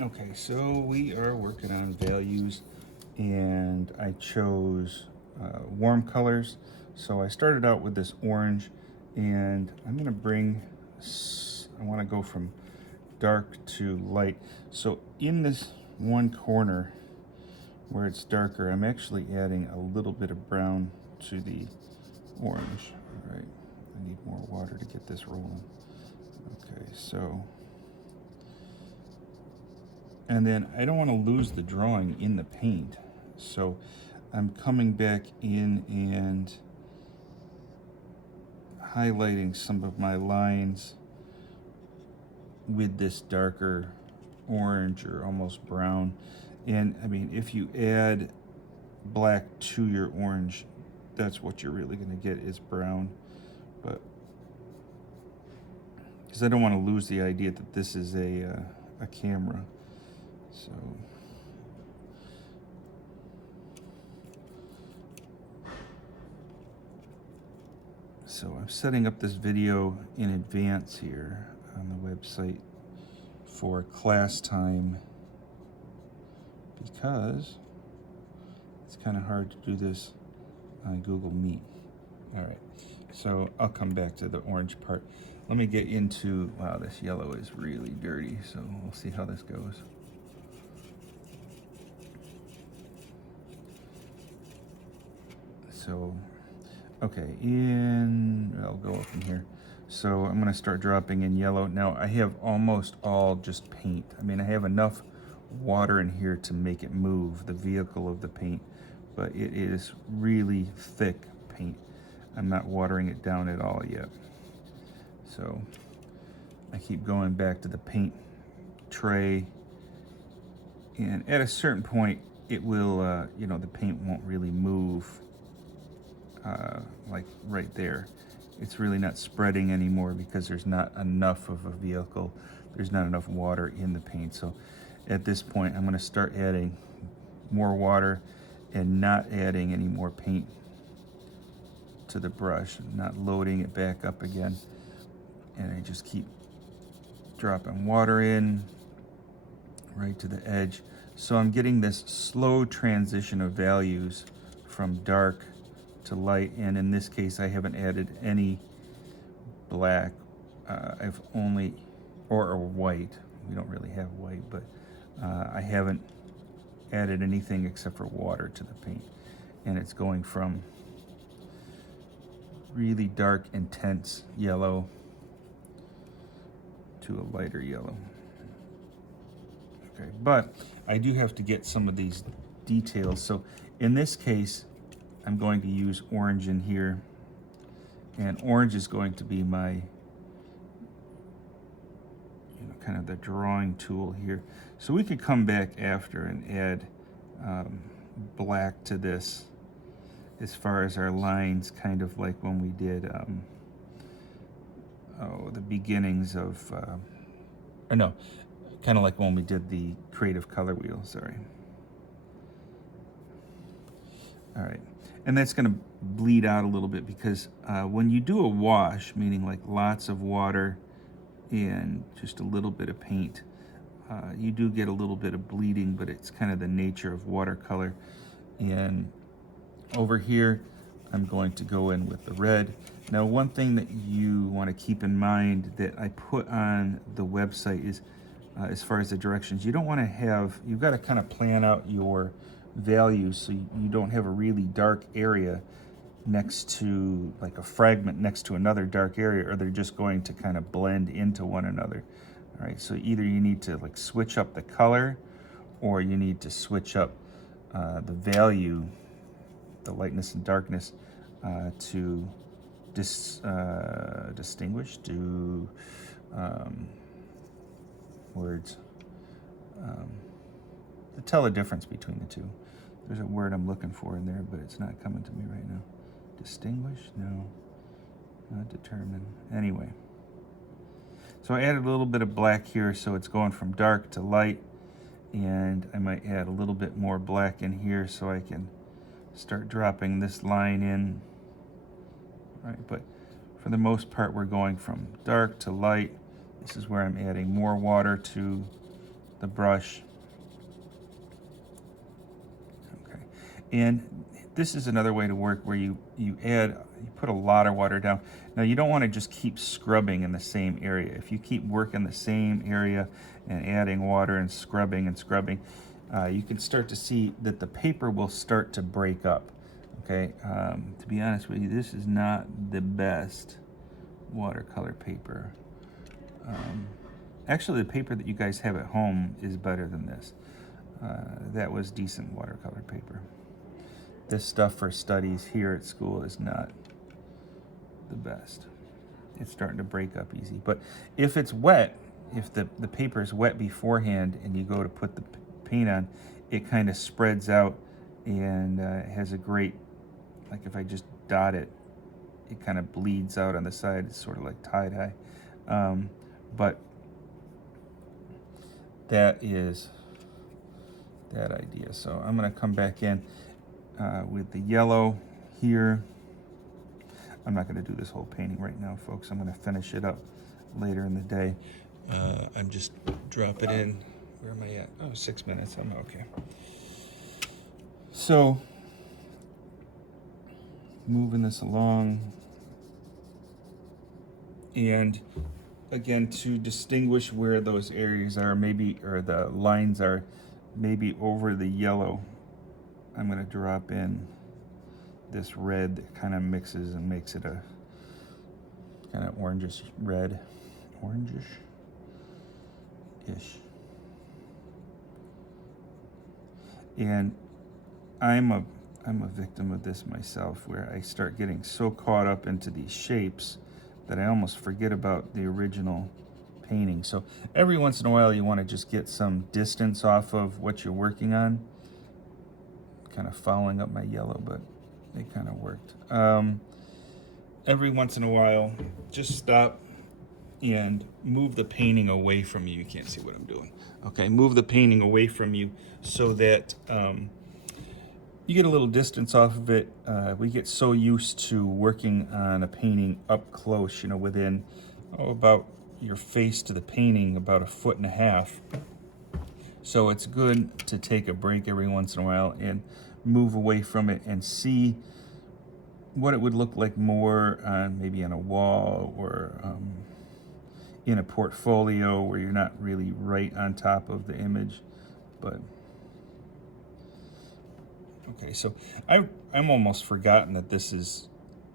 Okay, so we are working on values, and I chose warm colors. So I started out with this orange, and I'm gonna I wanna go from dark to light. So in this one corner where it's darker, I'm actually adding a little bit of brown to the orange. All right, I need more water to get this rolling. Okay, so and then I don't want to lose the drawing in the paint. So I'm coming back in and highlighting some of my lines with this darker orange or almost brown. And I mean, if you add black to your orange, that's what you're really going to get is brown. But because I don't want to lose the idea that this is a camera. So I'm setting up this video in advance here on the website for class time because it's kind of hard to do this on Google Meet. All right, so I'll come back to the orange part. Let me get into, wow, this yellow is really dirty, so we'll see how this goes. So, okay, I'll go up in here. So I'm gonna start dropping in yellow. Now I have almost all just paint. I mean, I have enough water in here to make it move, the vehicle of the paint, but it is really thick paint. I'm not watering it down at all yet. So I keep going back to the paint tray, and at a certain point it will, the paint won't really move like right there. It's really not spreading anymore because there's not enough of a vehicle. There's not enough water in the paint. So at this point, I'm going to start adding more water and not adding any more paint to the brush, not loading it back up again. And I just keep dropping water in right to the edge. So I'm getting this slow transition of values from dark to light, and in this case I haven't added any black. I've only, or white. We don't really have white, but I haven't added anything except for water to the paint, and it's going from really dark, intense yellow to a lighter yellow. Okay, but I do have to get some of these details. So in this case, I'm going to use orange in here, and orange is going to be my, kind of the drawing tool here. So we could come back after and add black to this as far as our lines, kind of like when we did the beginnings of, no, kind of like when we did the creative color wheel, sorry. All right, and that's going to bleed out a little bit because when you do a wash, meaning like lots of water and just a little bit of paint, you do get a little bit of bleeding, but it's kind of the nature of watercolor. And over here, I'm going to go in with the red. Now, one thing that you want to keep in mind that I put on the website is, as far as the directions, you don't want to have, you've got to kind of plan out your values so you don't have a really dark area next to, like a fragment next to another dark area, or they're just going to kind of blend into one another. All right, so either you need to like switch up the color, or you need to switch up the value, the lightness and darkness, to distinguish, to words, to tell the difference between the two. There's a word I'm looking for in there, but it's not coming to me right now. Distinguish? No. Not determine. Anyway. So I added a little bit of black here, so it's going from dark to light. And I might add a little bit more black in here so I can start dropping this line in. All right, but for the most part, we're going from dark to light. This is where I'm adding more water to the brush. Okay, and this is another way to work where you put a lot of water down. Now you don't want to just keep scrubbing in the same area. If you keep working the same area and adding water and scrubbing, you can start to see that the paper will start to break up. Okay, to be honest with you, this is not the best watercolor paper. Actually, the paper that you guys have at home is better than this. That was decent watercolor paper. This stuff for studies here at school is not the best. It's starting to break up easy. But if it's wet, if the paper is wet beforehand and you go to put the paint on, it kind of spreads out and has a great, like if I just dot it, it kind of bleeds out on the side. It's sort of like tie-dye. But that is that idea. So I'm going to come back in with the yellow here. I'm not going to do this whole painting right now, folks. I'm going to finish it up later in the day. I'm just drop it in. Where am I at? Oh, 6 minutes. I'm okay. So moving this along, and again, to distinguish where those areas are, maybe, or the lines are maybe over the yellow, I'm going to drop in this red that kind of mixes and makes it a kind of orangish red, orangish-ish. And I'm a victim of this myself, where I start getting so caught up into these shapes that I almost forget about the original painting. So every once in a while you want to just get some distance off of what you're working on. Kind of following up my yellow, but it kind of worked. Every once in a while, just stop and move the painting away from you. You can't see what I'm doing. Okay, move the painting away from you so that you get a little distance off of it. We get so used to working on a painting up close, within about your face to the painting, about 1.5 feet. So it's good to take a break every once in a while and move away from it and see what it would look like more on maybe on a wall or in a portfolio where you're not really right on top of the image. But okay, so I'm almost forgotten that this is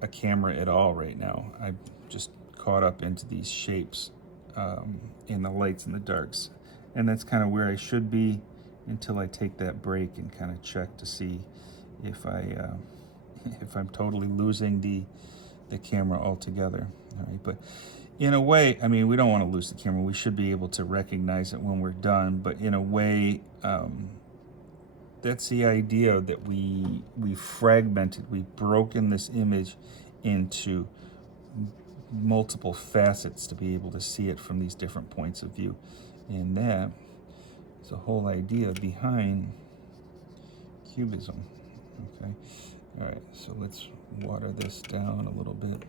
a camera at all right now. I'm just caught up into these shapes in the lights and the darks. And that's kind of where I should be until I take that break and kind of check to see if I'm totally losing the camera altogether. All right, but in a way, I mean, we don't want to lose the camera. We should be able to recognize it when we're done. But in a way, that's the idea, that we fragmented, we've broken this image into multiple facets to be able to see it from these different points of view. And that is the whole idea behind Cubism. Okay, all right, so let's water this down a little bit.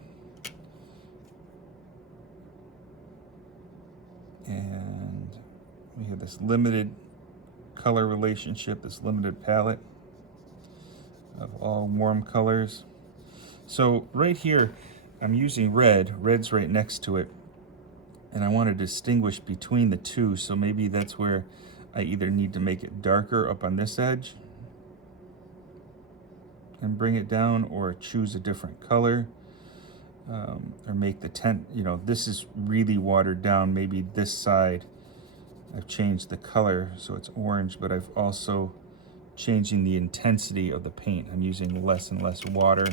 And we have this limited color relationship, this limited palette of all warm colors. So right here, I'm using red. Red's right next to it. And I want to distinguish between the two, so maybe that's where I either need to make it darker up on this edge and bring it down, or choose a different color, or make the tint, this is really watered down. Maybe this side, I've changed the color so it's orange, but I've also changing the intensity of the paint. I'm using less and less water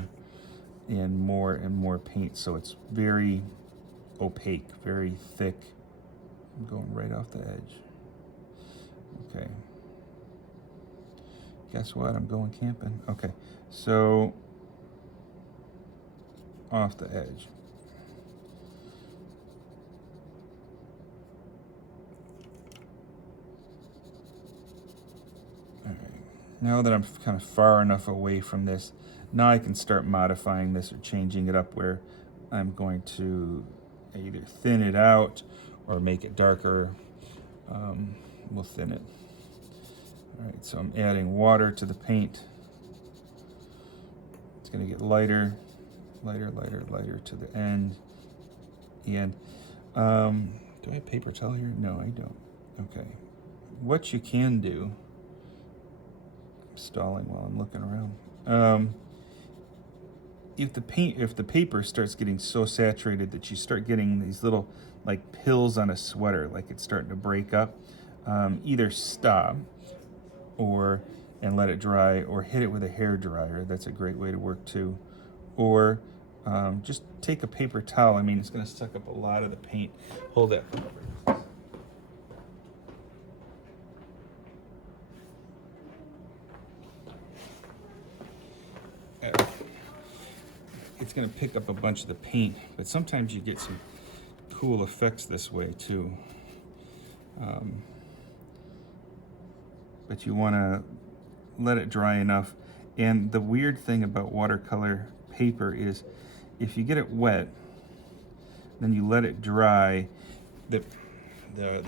and more paint, so it's very opaque, very thick. I'm going right off the edge. Okay. Guess what? I'm going camping. Okay, so off the edge. All right. Now that I'm kind of far enough away from this, now I can start modifying this or changing it up, where I'm going to either thin it out or make it darker. we'll thin it. All right, so I'm adding water to the paint. It's going to get lighter, lighter, lighter, lighter to the end. And do I have paper towel here? No, I don't. Okay. What you can do, I'm stalling while I'm looking around. If the paper starts getting so saturated that you start getting these little like pills on a sweater, like it's starting to break up, either stop and let it dry, or hit it with a hair dryer. That's a great way to work too. Or just take a paper towel. I mean, it's going to suck up a lot of the paint. Hold that. It's going to pick up a bunch of the paint, but sometimes you get some cool effects this way too. But you want to let it dry enough. And the weird thing about watercolor paper is if you get it wet, then you let it dry, the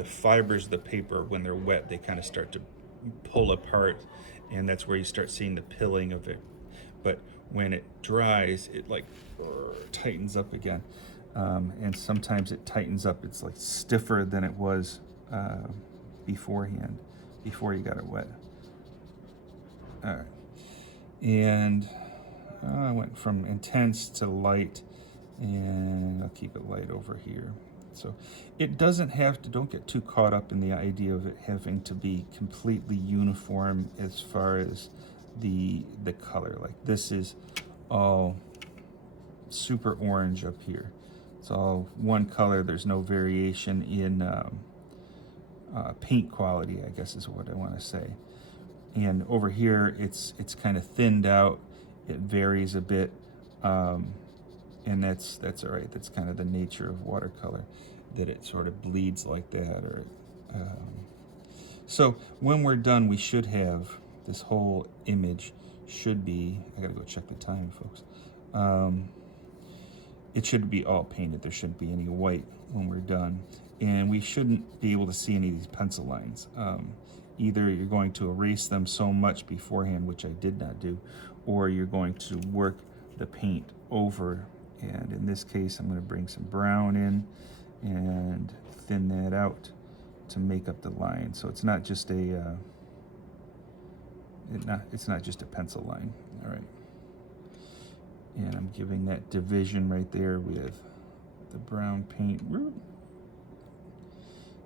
fibers of the paper, when they're wet, they kind of start to pull apart, and that's where you start seeing the pilling of it. But when it dries, it like tightens up again. And sometimes it tightens up, it's like stiffer than it was beforehand, before you got it wet. All right. And I went from intense to light, and I'll keep it light over here. So it doesn't have to, don't get too caught up in the idea of it having to be completely uniform as far as the color. Like this is all super orange up here. It's all one color. There's no variation in paint quality, I guess is what I want to say. And over here, it's kind of thinned out. It varies a bit, and that's all right. That's kind of the nature of watercolor, that it sort of bleeds like that. Or so when we're done, we should have this whole image should be. I gotta go check the time, folks. It should be all painted. There shouldn't be any white when we're done, and we shouldn't be able to see any of these pencil lines. Either you're going to erase them so much beforehand, which I did not do, or you're going to work the paint over. And in this case, I'm going to bring some brown in and thin that out to make up the line. So it's not just a it's not just a pencil line. All right. And I'm giving that division right there with the brown paint.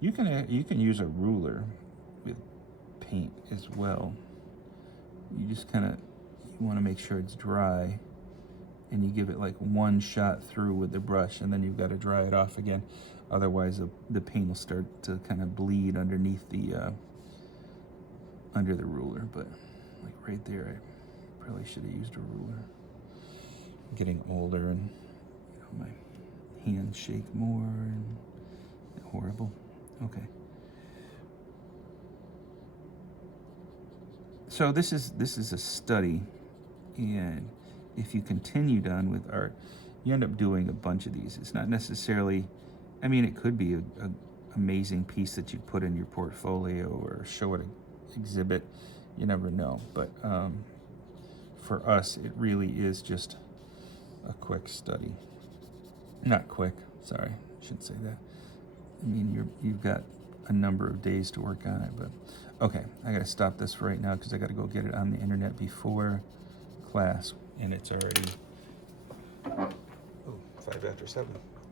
You can use a ruler with paint as well. You just kind of, you want to make sure it's dry, and you give it like one shot through with the brush, and then you've got to dry it off again. Otherwise the paint will start to kind of bleed underneath the under the ruler. But like right there, I probably should have used a ruler. I'm getting older, and my hands shake more, and horrible. Okay. So this is a study, and if you continued on with art, you end up doing a bunch of these. It's not necessarily, I mean, it could be an amazing piece that you put in your portfolio or show at an exhibit. You never know. But for us, it really is just a quick study. Not quick, sorry, I shouldn't say that. I mean, you've got a number of days to work on it, but okay, I gotta stop this right now because I gotta go get it on the internet before class, and it's already 5 after 7.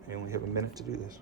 I only have a minute to do this.